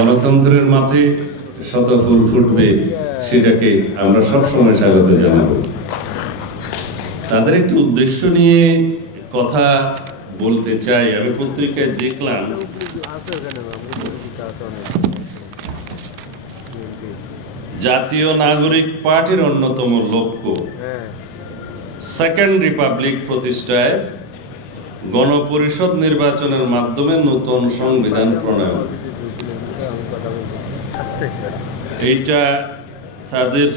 গণতন্ত্রের মাঠে শত ফুল ফুটবে, সেটাকে আমরা সবসময় স্বাগত জানাবো। তাদের একটি উদ্দেশ্য নিয়ে কথা বলতে চাই। আমি পত্রিকায় দেখলাম জাতীয় নাগরিক পার্টির অন্যতম লক্ষ্য সেকেন্ড রিপাবলিক প্রতিষ্ঠায় গণপরিষদ নির্বাচনের মাধ্যমে নতুন সংবিধান প্রণয়ন। এইটা তাদের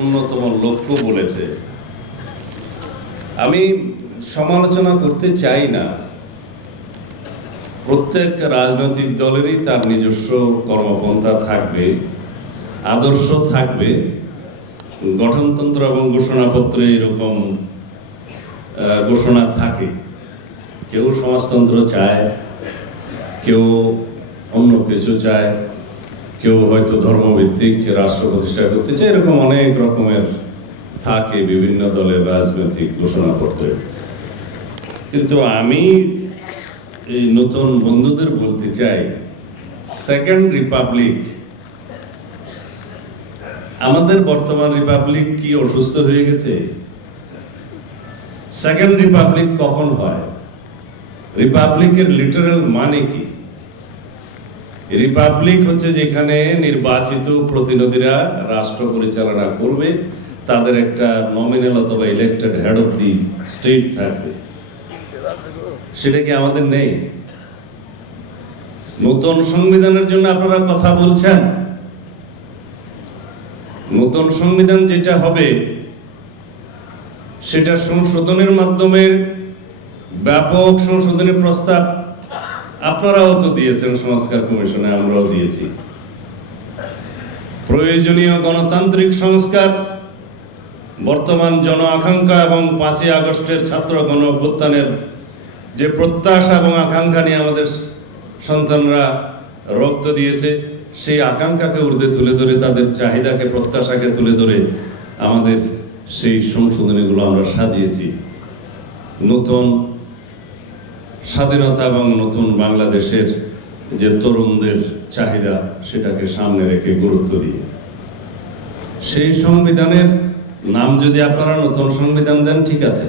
অন্যতম লক্ষ্য বলেছে। আমি সমালোচনা করতে চাই না। প্রত্যেক রাজনৈতিক দলেরই তার নিজস্ব কর্মপন্থা থাকবে, আদর্শ থাকবে। গঠনতন্ত্র এবং ঘোষণাপত্রে এরকম ঘোষণা থাকে। কেউ সমাজতন্ত্র চায়, কেউ অন্য কিছু চায়, কেউ হয়তো ধর্মভিত্তিক রাষ্ট্র প্রতিষ্ঠা করতে চায়। এরকম অনেক রকমের থাকে বিভিন্ন দলের রাজনৈতিক ঘোষণাপত্রে। কিন্তু আমি এই নতুন বন্ধুদের বলতে চাই, সেকেন্ড রিপাবলিক, আমাদের বর্তমান রিপাবলিক কি অসুস্থ হয়ে গেছে? সেকেন্ড রিপাবলিক কখন হয়? রিপাবলিকের লিটারাল মানে কি? রিপাবলিক হচ্ছে যেখানে নির্বাচিত প্রতিনিধিরা রাষ্ট্র পরিচালনা করবে, তাদের একটা নমিনাল অথবা elected head of the state থাকবে। সেটা কি আমাদের নেই? নতুন সংবিধানের জন্য আপনারা কথা বলছেন। নতুন সংবিধান যেটা হবে সেটা সংশোধনের মাধ্যমে, ব্যাপক সংশোধনের প্রস্তাব আপনারাও তো দিয়েছেন সংস্কার কমিশনে, আমরাও দিয়েছি। প্রয়োজনীয় গণতান্ত্রিক সংস্কার, বর্তমান জন আকাঙ্ক্ষা এবং 5ই আগস্টের ছাত্র গণ অভ্যুত্থানের যে প্রত্যাশা এবং আকাঙ্ক্ষা নিয়ে আমাদের সন্তানরা রক্ত দিয়েছে, সেই আকাঙ্ক্ষাকে ঊর্ধ্বে তুলে ধরে, তাদের চাহিদাকে, প্রত্যাশাকে তুলে ধরে আমাদের সেই সংশোধনীগুলো আমরা সাজিয়েছি। নতুন স্বাধীনতা এবং নতুন বাংলাদেশের যে তরুণদের চাহিদা, সেটাকে সামনে রেখে গুরুত্ব দিয়ে সেই সংবিধানের নাম যদি আপনারা নতুন সংবিধান দেন, ঠিক আছে,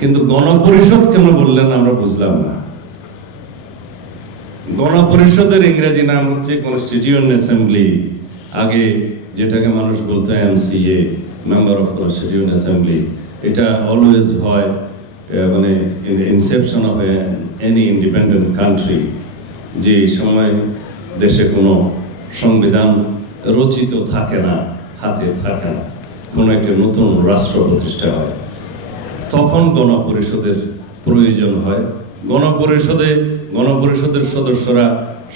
কিন্তু গণপরিষদ কেন বললেন আমরা বুঝলাম না। গণপরিষদের ইংরেজি নাম হচ্ছে কনস্টিটিউয়েন্ট অ্যাসেম্বলি। আগে যেটাকে মানুষ বলতো MCA, member of constituent assembly. এটা অলওয়েজ হয় মানে in the Inception of any independent country, যে সময় দেশে কোনো সংবিধান রচিত থাকে না, হাতে থাকে না, কোনো একটা নতুন রাষ্ট্র প্রতিষ্ঠা হয়, তখন গণপরিষদের প্রয়োজন হয়। গণপরিষদের সদস্যরা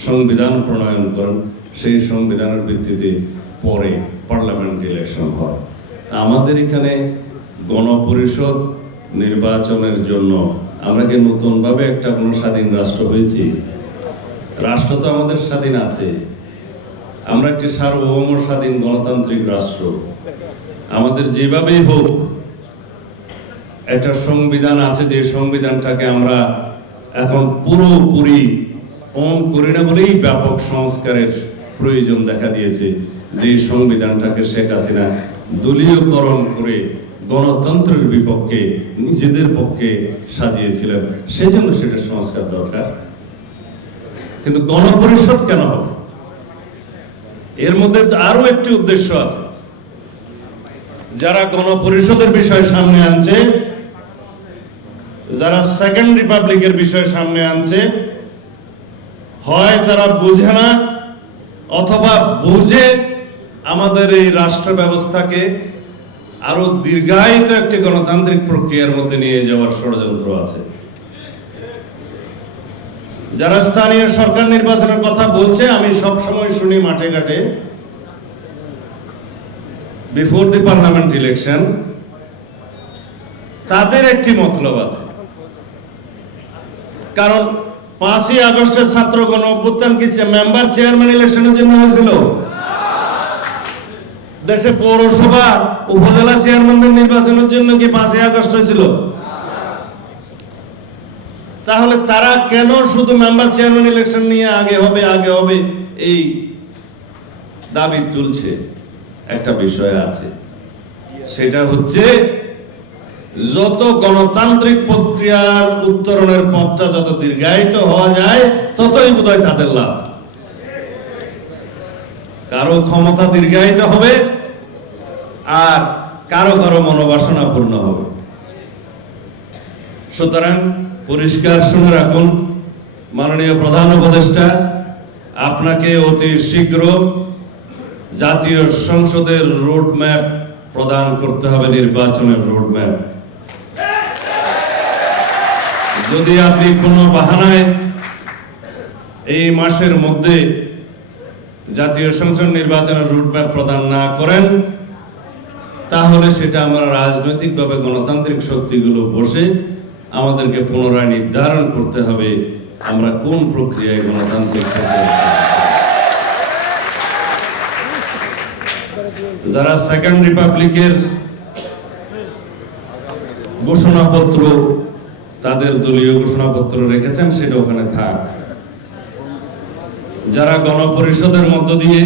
সংবিধান প্রণয়ন করেন। সেই সংবিধানের ভিত্তিতে পরে পার্লামেন্ট ইলেকশন হয়। আমাদের এখানে গণপরিষদ নির্বাচনের জন্য আমরা কি নতুনভাবে একটা কোনো স্বাধীন রাষ্ট্র হয়েছি? রাষ্ট্র তো আমাদের স্বাধীন আছে। আমরা একটি সার্বভৌম স্বাধীন গণতান্ত্রিক রাষ্ট্র। আমাদের যেভাবেই হোক একটা সংবিধান আছে, যে সংবিধানটাকে আমরা এখন পুরোপুরি অন করি না বলেই ব্যাপক সংস্কারের প্রয়োজন দেখা দিয়েছে। যে সংবিধানটাকে শেখ হাসিনা দলীয়করণ করে গণতন্ত্রের বিপক্ষে, নিজেদের পক্ষে সাজিয়েছিলেন, সেজন্য সেটা সংস্কার দরকার। কিন্তু গণপরিষদ কেন হবে? এর মধ্যে আরো একটি উদ্দেশ্য আছে। যারা গণপরিষদের বিষয় সামনে আনছে, যারা সেকেন্ড রিপাবলিকের বিষয় সামনে আনছে, হয় তারা বুঝে না, অথবা বুঝে আমাদের এই রাষ্ট্র ব্যবস্থাকে আরো দীর্ঘায়িত একটি গণতান্ত্রিক প্রক্রিয়ার মধ্যে নিয়ে যাওয়ার ষড়যন্ত্র আছে। যারা স্থানীয় সরকার নির্বাচনের কথা বলছে, আমি সবসময় শুনি মাঠে ঘাটে, বিফোর দি পার্লামেন্ট ইলেকশন, তাদের একটি মতলব আছে। কারণ 5ই আগস্টের ছাত্র গণ অভ্যুত্থান কি মেম্বার চেয়ারম্যান ইলেকশনের জন্য হয়েছিল? দেশে পৌরসভা, উপজেলা চেয়ারম্যানদের নির্বাচনের জন্য কি 5ই আগস্ট হয়েছিল? তাহলে তারা কেন শুধু মেম্বার চেয়ারম্যান ইলেকশন নিয়ে আগে হবে এই দাবি তুলছে? একটা বিষয় আছে, সেটা হচ্ছে যত গণতান্ত্রিক প্রক্রিয়ার উত্তরণের পথটা যত দীর্ঘায়িত হওয়া যায় ততই বোধহয় তাদের লাভ। কারো ক্ষমতা দীর্ঘায়িত হবে আর কারো কারো মনোবাসনা পূর্ণ হবে। সুতরাং পরিষ্কার শুনে রাখুন, মাননীয় প্রধান উপদেষ্টা, আপনাকে অতি শীঘ্র জাতীয় সংসদের রোডম্যাপ প্রদান করতে হবে, নির্বাচনের রোডম্যাপ। যদি আপনি কোনো বাহানায় এই মাসের মধ্যে জাতীয় সংসদ নির্বাচনের রোডম্যাপ প্রদান না করেন, তাহলে সেটা আমরা রাজনৈতিকভাবে গণতান্ত্রিক শক্তিগুলো বসে আমাদেরকে পুনরায় নির্ধারণ করতে হবে আমরা কোন প্রক্রিয়ায় গণতান্ত্রিক প্রক্রিয়া। যারা সেকেন্ড রিপাবলিকের ঘোষণাপত্র, তাদের দলীয় ঘোষণাপত্র রেখেছেন, সেটা ওখানে থাক। যারা গণপরিষদের মধ্য দিয়ে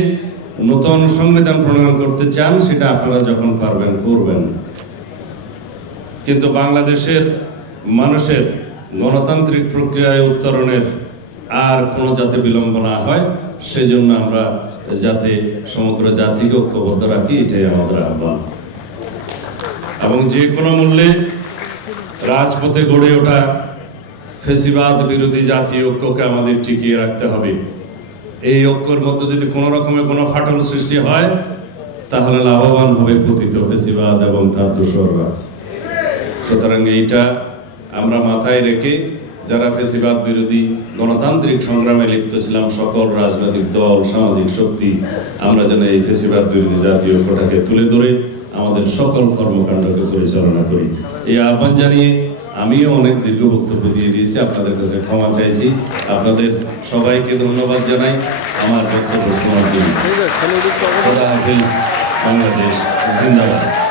নতুন সংবিধান প্রণয়ন করতে চান, সেটা আপনারা যখন পারবেন করবেন। কিন্তু বাংলাদেশের মানুষের গণতান্ত্রিক প্রক্রিয়ায় উত্তরণের আর কোনো যাতে বিলম্ব না হয়, সেজন্য আমরা যাতে সমগ্র জাতিকে ঐক্যবদ্ধ রাখি, এটাই আমাদের আহ্বান। এবং যে কোনো মূল্যে রাজপথে গড়ে ওঠা ফ্যাসিবাদ বিরোধী জাতীয় ঐক্যকে আমাদের টিকিয়ে রাখতে হবে। এই ঐক্যের মধ্যে যদি কোনো রকমের কোনো ফাটল সৃষ্টি হয়, তাহলে লাভবান হবে পতিত ফ্যাসিবাদ এবং তার দোসররা। সুতরাং এইটা আমরা মাথায় রেখে যারা ফ্যাসিবাদ বিরোধী গণতান্ত্রিক সংগ্রামে লিপ্ত ছিলাম, সকল রাজনৈতিক দল, সামাজিক শক্তি, আমরা যেন এই ফ্যাসিবাদ বিরোধী জাতীয় ঐক্যটাকে তুলে ধরে আমাদের সকল কর্মকাণ্ডকে পরিচালনা করি, এই আহ্বান জানিয়ে আমিও অনেক দীর্ঘ বক্তব্য দিয়ে দিয়েছি, আপনাদের কাছে ক্ষমা চাইছি। আপনাদের সবাইকে ধন্যবাদ জানাই আমার বক্তব্য শোনার জন্য। খোদা হাফেজ। বাংলাদেশ জিন্দাবাদ।